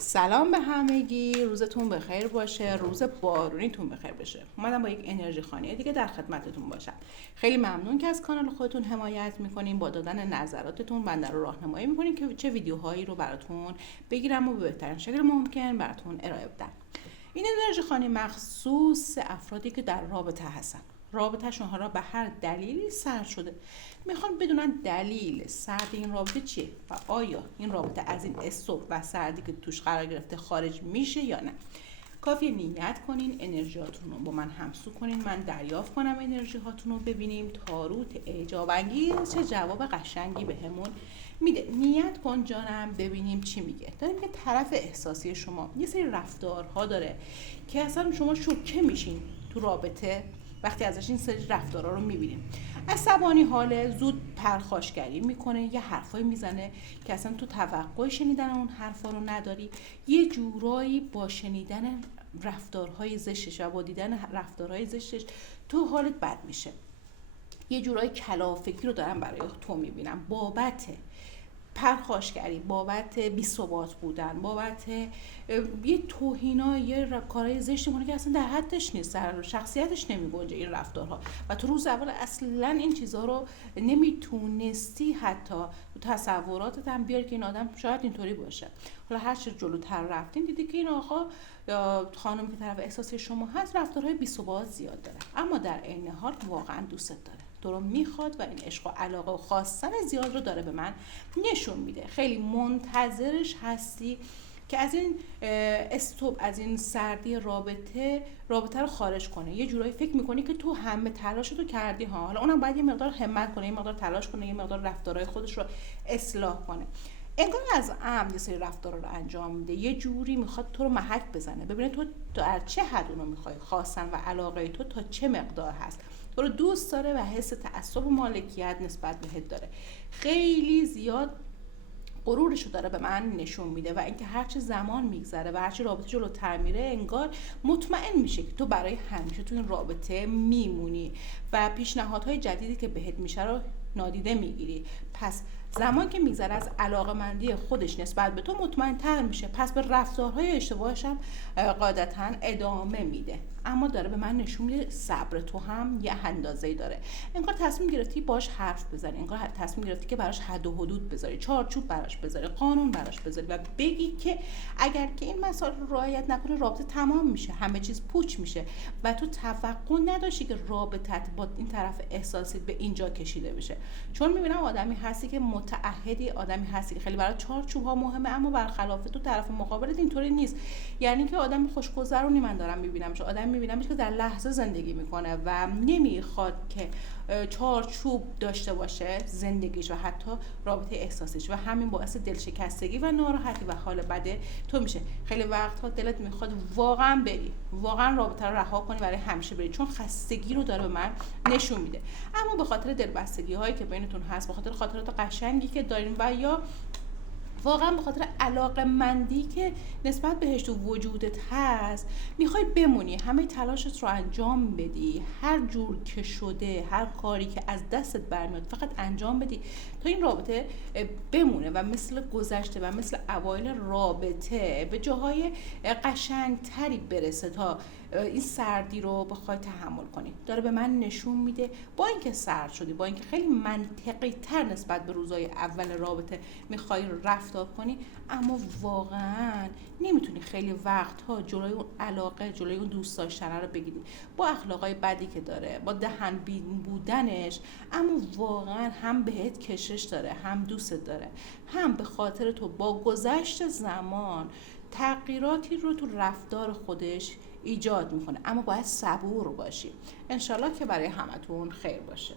سلام به همگی، روزتون بخیر باشه، روز بارونیتون بخیر باشه. اومدم با یک انرژی خانی دیگه در خدمتتون باشم. خیلی ممنون که از کانال خودتون حمایت میکنین، با دادن نظراتتون بنده رو راهنمایی میکنین که چه ویدیوهایی رو براتون بگیرم و به بهترین شکل ممکن براتون ارائه بدم. این انرژی خانی مخصوص افرادی که در رابطه هستن، رابطهشون حالا به هر دلیلی سرد شده، میخوان بدونن دلیل سرد این رابطه چیه و آیا این رابطه از این استوب و سردی که توش قرار گرفته خارج میشه یا نه. کافیه نیت کنین، انرژیاتون رو با من همسو کنین، من دریافت کنم انرژی هاتون رو، ببینیم تاروت اعجاب انگیز چه جواب قشنگی بهمون میده. نیت کن جانم، ببینیم چی میگه. داریم که طرف احساسی شما یه سری رفتارها داره که اصلا شما شوکه میشین تو رابطه وقتی ازش این سری رفتارها رو میبینیم. عصبانی حاله، زود پرخاشگری میکنه، یه حرفایی میزنه که اصلا تو توقع شنیدن اون حرفا رو نداری. یه جورایی با شنیدن رفتارهای زشتش و با دیدن رفتارهای زشتش تو حالت بد میشه. یه جورایی کلافگی رو دارم برای تو میبینم بابت پرخاشگری، بابت بی‌ثبات بودن، بابت یه توهینا، یه کارهای زشت میکنه که اصلا در حدش نیست، در شخصیتش نمیگنجه این رفتارها و تو روز اول اصلا این چیزها رو نمیتونستی حتی تصوراتت هم بیاری که این آدم شاید اینطوری باشه. حالا هر چه جلوتر رفتین دیدی که این آقا خانم که طرف احساسی شما هست رفتارهای بی‌ثبات زیاد داره، اما در عین حال واقعا دوست داره، تو رو میخواد و این عشق و علاقه و خواستن زیاد رو داره به من نشون میده. خیلی منتظرش هستی که از این استوب، از این سردی رابطه رو خارج کنه. یه جورایی فکر میکنی که تو همه تلاشتو کردی ها، حالا اونم باید یه مقدار همت کنه، یه مقدار تلاش کنه، یه مقدار رفتارهای خودش رو اصلاح کنه. انگار از عمد یه سری رفتارا رو انجام میده، یه جوری میخواد تو رو محک بزنه، ببینه تو در چه حد اونو میخوای، خواستن و علاقه تو تا چه مقدار هست. تو رو دوست داره و حس تعصب و مالکیت نسبت بهت داره. خیلی زیاد غرورش رو داره به من نشون میده و اینکه هرچه زمان میگذره و هرچه رابطه جلوتر میره انگار مطمئن میشه که تو برای همیشه تو این رابطه میمونی و پیشنهادهای جدیدی که بهت میشه رو نادیده میگیری. پس زمان که میگذره از علاقه‌مندی خودش نسبت به تو مطمئن تر میشه، پس به رفتارهای اشتباهش هم قاعدتاً ادامه میده. اما داره به من نشون میده صبر تو هم یه اندازه‌ای داره. انگار تصمیم گرفتی باش حرف بزنی، انگار تصمیم گرفتی که براش حد و حدود بذاری، چارچوب براش بذاری، قانون براش بذاری و بگی که اگر که این مسائل رو رعایت نکنه رابطه تمام میشه، همه چیز پوچ میشه و تو توقع نداشتی که رابطت با این طرف احساسی به اینجا کشیده بشه. چون میبینم آدمی هستی که متعهدی، آدمی هستی که خیلی برای چارچوب ها مهمه، اما برخلاف تو طرف مقابلت اینطوری نیست. یعنی که آدم خوشگذرونی من دارم میبینمش، آدم میبینمش که در لحظه زندگی میکنه و نمیخواد که چارچوب داشته باشه زندگیش و حتی رابطه احساسیش و همین باعث دلشکستگی و ناراحتی و حال بده تو میشه. خیلی وقتها دلت میخواد واقعا بری، واقعا رابطه رو رها کنی، برای همیشه بری، چون خستگی رو داره به من نشون میده. اما به خاطر دلبستگی هایی که بینتون هست، به خاطر خاطرات قشنگی که دارین و یا واقعا به خاطر علاقه مندی که نسبت بهش تو وجودت هست، میخوای بمونی، همه تلاشت رو انجام بدی، هر جور که شده، هر کاری که از دستت برمیاد فقط انجام بدی تا این رابطه بمونه و مثل گذشته و مثل اوایل رابطه به جاهای قشنگتری برسه تا این سردی رو بخوای تحمل کنی. داره به من نشون میده با اینکه سرد شدی، با اینکه خیلی منطقی تر نسبت به روزای اول رابطه میخوای رفتار کنی، اما واقعا نمیتونی خیلی وقتها جلوی اون علاقه، جلوی اون دوست داشتن رو بگیری با اخلاقای بدی که داره، با دهن بین بودنش. اما واقعا هم بهت کشش داره، هم دوست داره، هم به خاطر تو با گذشت زمان تغییراتی رو تو رفتار خودش ایجاد میکنه. اما باید صبور باشی. انشالله که برای همتون خیر باشه.